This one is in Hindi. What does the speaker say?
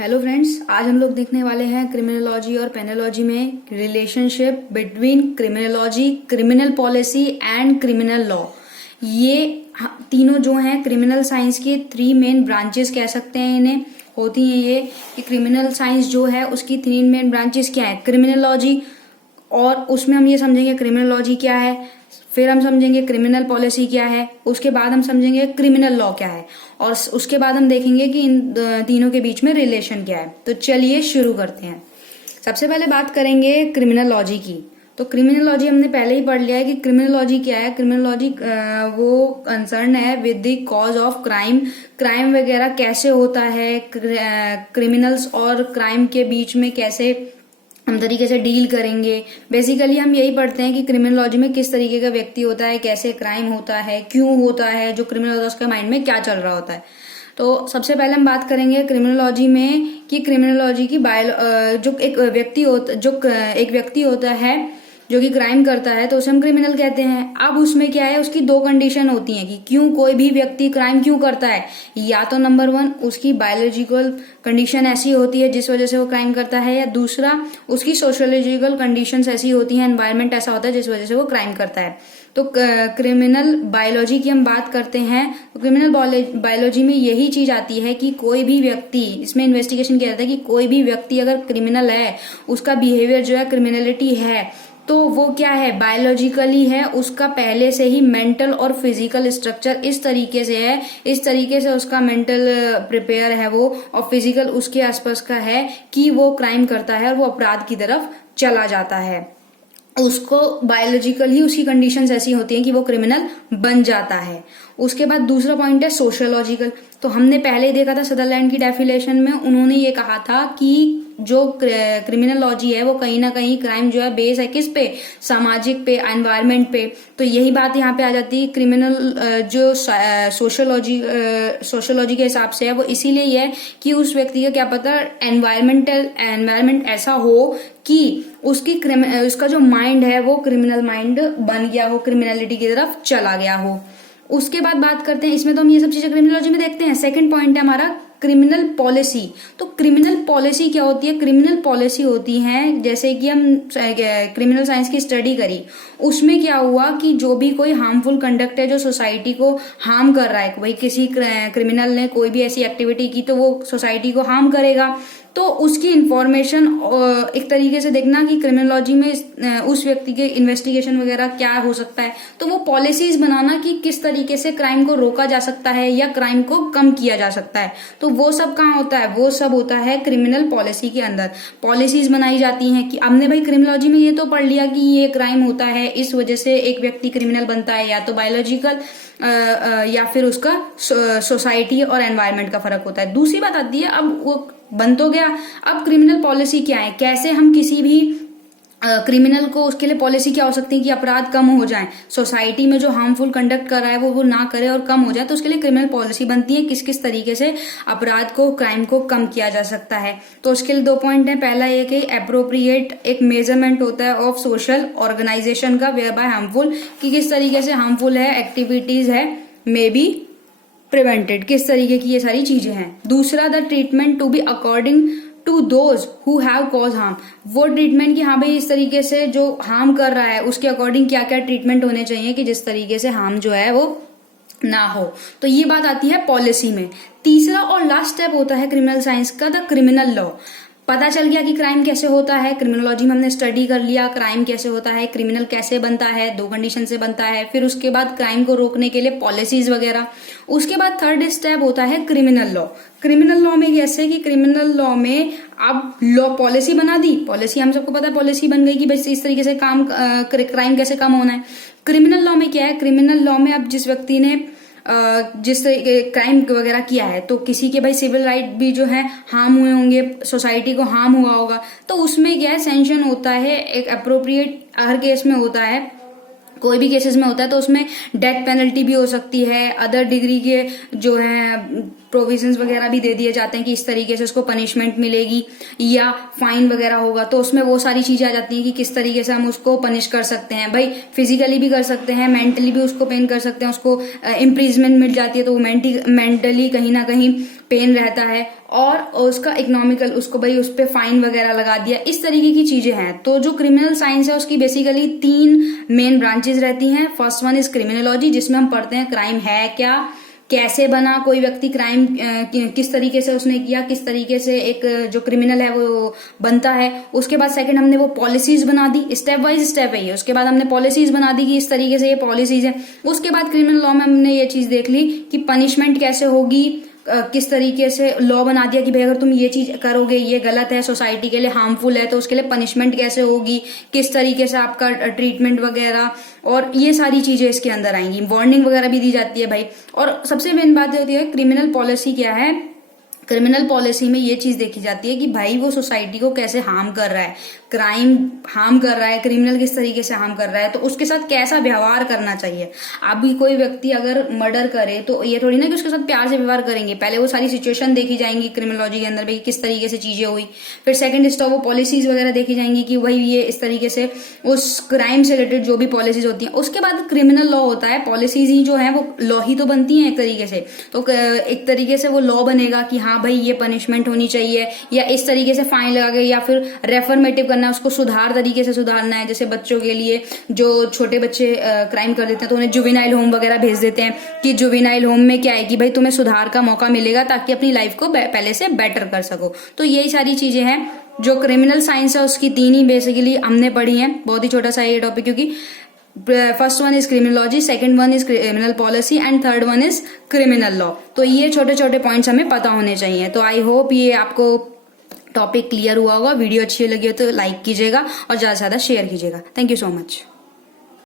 हेलो फ्रेंड्स, आज हम लोग देखने वाले हैं क्रिमिनोलॉजी और पेनोलॉजी में relationship between criminology, criminal policy and criminal law. ये तीनों जो हैं क्रिमिनल साइंस के थ्री मेन ब्रांचेस कह सकते हैं इन्हें। होती हैं ये कि क्रिमिनल साइंस जो है उसकी थ्री मेन ब्रांचेस क्या है, क्रिमिनोलॉजी, और उसमें हम ये समझेंगे क्रिमिनोलॉजी क्या है, फिर हम समझेंगे क्रिमिनल पॉलिसी क्या है, उसके बाद हम समझेंगे क्रिमिनल लॉ क्या है, और उसके बाद हम देखेंगे कि इन तीनों के बीच में रिलेशन क्या है। तो चलिए शुरू करते हैं। सबसे पहले बात करेंगे क्रिमिनोलॉजी की। तो क्रिमिनोलॉजी हमने पहले ही पढ़ लिया है कि क्रिमिनोलॉजी क्या है। क्रिमिनोलॉजी वो कंसर्न है with the cause of crime, crime वगैरह कैसे होता है, क्रिमिनल्स और क्राइम के बीच में कैसे हम तरीके से डील करेंगे। बेसिकली हम यही पढ़ते हैं कि क्रिमिनोलॉजी में किस तरीके का व्यक्ति होता है, कैसे क्राइम होता है, क्यों होता है, जो क्रिमिनल होता है उसके माइंड में क्या चल रहा होता है। तो सबसे पहले हम बात करेंगे क्रिमिनोलॉजी में कि क्रिमिनोलॉजी की जो एक व्यक्ति होता है जो कि क्राइम करता है तो उसे हम क्रिमिनल कहते हैं। अब उसमें क्या है, उसकी दो कंडीशन होती हैं कि क्यों कोई भी व्यक्ति क्राइम क्यों करता है। या तो नंबर वन, उसकी बायोलॉजिकल कंडीशन ऐसी होती है जिस वजह से वो क्राइम करता है, या दूसरा उसकी सोशियोलॉजिकल कंडीशंस ऐसी होती हैं, एनवायरनमेंट ऐसा होता है जिस वजह से वो क्राइम करता है। तो क्रिमिनल बायोलॉजी की हम बात करते हैं तो क्रिमिनल बायोलॉजी में यही चीज आती है कि कोई भी व्यक्ति, इसमें इन्वेस्टिगेशन किया जाता है कि कोई भी व्यक्ति अगर क्रिमिनल है, उसका बिहेवियर जो है क्रिमिनलिटी है, तो वो क्या है, बायोलॉजिकली है, उसका पहले से ही मेंटल और फिजिकल स्ट्रक्चर इस तरीके से है, इस तरीके से उसका मेंटल प्रिपेयर है वो, और फिजिकल उसके आसपास का है कि वो क्राइम करता है और वो अपराध की तरफ चला जाता है। उसको बायोलॉजिकल ही उसकी कंडीशंस ऐसी होती हैं कि वो क्रिमिनल बन जाता है। उसके बाद दूसरा पॉइंट है सोशियोलॉजिकल। तो हमने पहले ही देखा था सदरलैंड की डेफिनेशन में, उन्होंने ये कहा था कि जो क्रिमिनोलॉजी है वो कहीं ना कहीं क्राइम जो है बेस है किस पे, सामाजिक पे, एनवायरनमेंट पे। तो यही बात यहाँ पे आ जाती है। क्रिमिनल जो सोशियोलॉजी के हिसाब से है वो इसीलिए है कि उस व्यक्ति का क्या पता एनवायरनमेंट ऐसा हो कि उसका जो माइंड है वो क्रिमिनल माइंड बन गया हो, क्रिमिनलिटी की तरफ चला गया हो। उसके बाद बात करते हैं, इसमें तो हम ये सब चीजें क्रिमिनोलॉजी में देखते हैं। सेकंड पॉइंट है हमारा क्रिमिनल पॉलिसी। तो क्रिमिनल पॉलिसी क्या होती है, क्रिमिनल पॉलिसी होती है जैसे कि हम क्रिमिनल साइंस की स्टडी करी, उसमें क्या हुआ कि जो भी कोई हार्मफुल कंडक्ट है जो सोसाइटी को हार्म कर रहा है, भाई किसी क्रिमिनल ने कोई भी ऐसी एक्टिविटी की तो वो सोसाइटी को हार्म करेगा, तो उसकी इंफॉर्मेशन एक तरीके से देखना कि क्रिमिनोलॉजी में उस व्यक्ति के इन्वेस्टिगेशन वगैरह क्या हो सकता है, तो वो पॉलिसीज बनाना कि किस तरीके से क्राइम को रोका जा सकता है या क्राइम को कम किया जा सकता है। तो वो सब कहाँ होता है, वो सब होता है क्रिमिनल पॉलिसी के अंदर। पॉलिसीज बनाई जाती हैं कि हमने भाई क्रिमिनोलॉजी में ये तो पढ़ लिया कि ये क्राइम होता है, इस वजह से एक व्यक्ति क्रिमिनल बनता है, या तो बायोलॉजिकल या फिर उसका सोसाइटी और एनवायरनमेंट का फर्क होता है। दूसरी बात आती है, अब वो बन तो गया, अब क्रिमिनल पॉलिसी क्या है, कैसे हम किसी भी क्रिमिनल को, उसके लिए पॉलिसी क्या हो सकती है कि अपराध कम हो जाए, सोसाइटी में जो हार्मफुल कंडक्ट कर रहा है वो ना करे और कम हो जाए, तो उसके लिए क्रिमिनल पॉलिसी बनती है किस किस तरीके से अपराध को, क्राइम को कम किया जा सकता है। तो उसके लिए दो पॉइंट है। पहला ये कि एप्रोप्रिएट एक मेजरमेंट होता है ऑफ सोशल ऑर्गेनाइजेशन का वेयर बाय हार्मफुल, कि किस तरीके से हार्मफुल है एक्टिविटीज है मे बी प्रिवेंटेड, किस तरीके की ये सारी चीजें हैं। दूसरा, the treatment to be according to those who have cause harm, वो ट्रीटमेंट कि हाँ भाई इस तरीके से जो हार्म कर रहा है उसके अकॉर्डिंग क्या क्या ट्रीटमेंट होने चाहिए कि जिस तरीके से हार्म जो है वो ना हो। तो ये बात आती है पॉलिसी में। तीसरा और लास्ट स्टेप होता है क्रिमिनल साइंस का, द क्रिमिनल लॉ। पता चल गया कि क्राइम कैसे होता है, क्रिमिनोलॉजी में हमने स्टडी कर लिया क्राइम कैसे होता है, क्रिमिनल कैसे बनता है, दो कंडीशन से बनता है, फिर उसके बाद क्राइम को रोकने के लिए पॉलिसीज वगैरह। उसके बाद थर्ड स्टेप होता है क्रिमिनल लॉ। क्रिमिनल लॉ में कैसे कि क्रिमिनल लॉ में अब लॉ पॉलिसी बना दी, पॉलिसी हम सबको पता है, पॉलिसी बन गई कि बस इस तरीके से क्राइम कैसे कम होना है। क्रिमिनल लॉ में क्या है, क्रिमिनल लॉ में अब जिस व्यक्ति ने जिस क्राइम वगैरह किया है तो किसी के भाई सिविल राइट भी जो है हार्म हुए होंगे, सोसाइटी को हार्म हुआ होगा, तो उसमें क्या है सैंक्शन होता है एक अप्रोप्रिएट, हर केस में होता है, कोई भी केसेस में होता है, तो उसमें डेथ पेनल्टी भी हो सकती है, अदर डिग्री के जो है प्रोविजंस वगैरह भी दे दिए जाते हैं कि इस तरीके से उसको पनिशमेंट मिलेगी या फाइन वगैरह होगा, तो उसमें वो सारी चीजें आ जाती हैं कि किस तरीके से हम उसको पनिश कर सकते हैं। भाई फिजिकली भी कर सकते हैं, मेंटली भी उसको पेन कर सकते हैं, उसको इम्प्रिजमेंट मिल जाती है तो वो मेंटली कहीं ना कहीं पेन रहता है, और उसका इकोनॉमिकल उसको भाई उस पर फाइन वगैरह लगा दिया, इस तरीके की चीजें हैं। तो जो क्रिमिनल साइंस है उसकी बेसिकली 3 मेन ब्रांचेस रहती हैं। फर्स्ट वन इज क्रिमिनोलॉजी, जिसमें हम पढ़ते हैं क्राइम है क्या, कैसे बना कोई व्यक्ति क्राइम, किस तरीके से उसने किया, किस तरीके से एक जो क्रिमिनल है वो बनता है। उसके बाद सेकंड हमने वो पॉलिसीज बना दी, स्टेप वाइज स्टेप है ये। उसके बाद हमने पॉलिसीज बना दी कि इस तरीके से ये पॉलिसीज है। उसके बाद क्रिमिनल लॉ में हमने ये चीज देख ली कि पनिशमेंट कैसे होगी, किस तरीके से लॉ बना दिया कि भाई अगर तुम ये चीज करोगे ये गलत है, सोसाइटी के लिए हार्मफुल है, तो उसके लिए पनिशमेंट कैसे होगी, किस तरीके से आपका ट्रीटमेंट वगैरह, और ये सारी चीजें इसके अंदर आएंगी। वार्निंग वगैरह भी दी जाती है भाई। और सबसे मेन बात होती है क्रिमिनल पॉलिसी क्या है। क्रिमिनल पॉलिसी में ये चीज देखी जाती है कि भाई वो सोसाइटी को कैसे हार्म कर रहा है, क्राइम हार्म कर रहा है, क्रिमिनल किस तरीके से हार्म कर रहा है, तो उसके साथ कैसा व्यवहार करना चाहिए। अभी कोई व्यक्ति अगर मर्डर करे तो ये थोड़ी ना कि उसके साथ प्यार से व्यवहार करेंगे, पहले वो सारी सिचुएशन देखी जाएंगी क्रिमिनोलॉजी के अंदर भाई किस तरीके से चीजें हुई। फिर सेकंड स्टेप वो पॉलिसीज वगैरह देखी जाएंगी कि भाई ये इस तरीके से उस क्राइम से रिलेटेड जो भी पॉलिसीज होती हैं। उसके बाद क्रिमिनल लॉ होता है, पॉलिसीज ही जो है वो लॉ ही तो बनती है एक तरीके से, तो एक तरीके से वो लॉ बनेगा कि हाँ भाई ये पनिशमेंट होनी चाहिए, या इस तरीके से फाइन लगा के, या फिर रेफर्मेटिव करना है, उसको सुधार तरीके से सुधारना है। जैसे बच्चों के लिए जो छोटे बच्चे क्राइम कर देते हैं तो उन्हें जुवेनाइल होम वगैरह भेज देते हैं कि जुवेनाइल होम में क्या है कि भाई तुम्हें सुधार का मौका मिलेगा ताकि अपनी लाइफ को पहले से बेटर कर सको। तो यही सारी चीजें हैं जो क्रिमिनल साइंस है उसकी 3 ही बेसिकली हमने पढ़ी हैं। बहुत ही छोटा सा ये टॉपिक, क्योंकि first one is criminology, second one is criminal policy and third one is criminal law. तो ये छोटे छोटे पॉइंट्स हमें पता होने चाहिए। तो आई होप ये आपको टॉपिक क्लियर हुआ होगा। वीडियो अच्छी लगी हो तो लाइक कीजिएगा और ज्यादा से ज्यादा शेयर कीजिएगा। Thank you so much.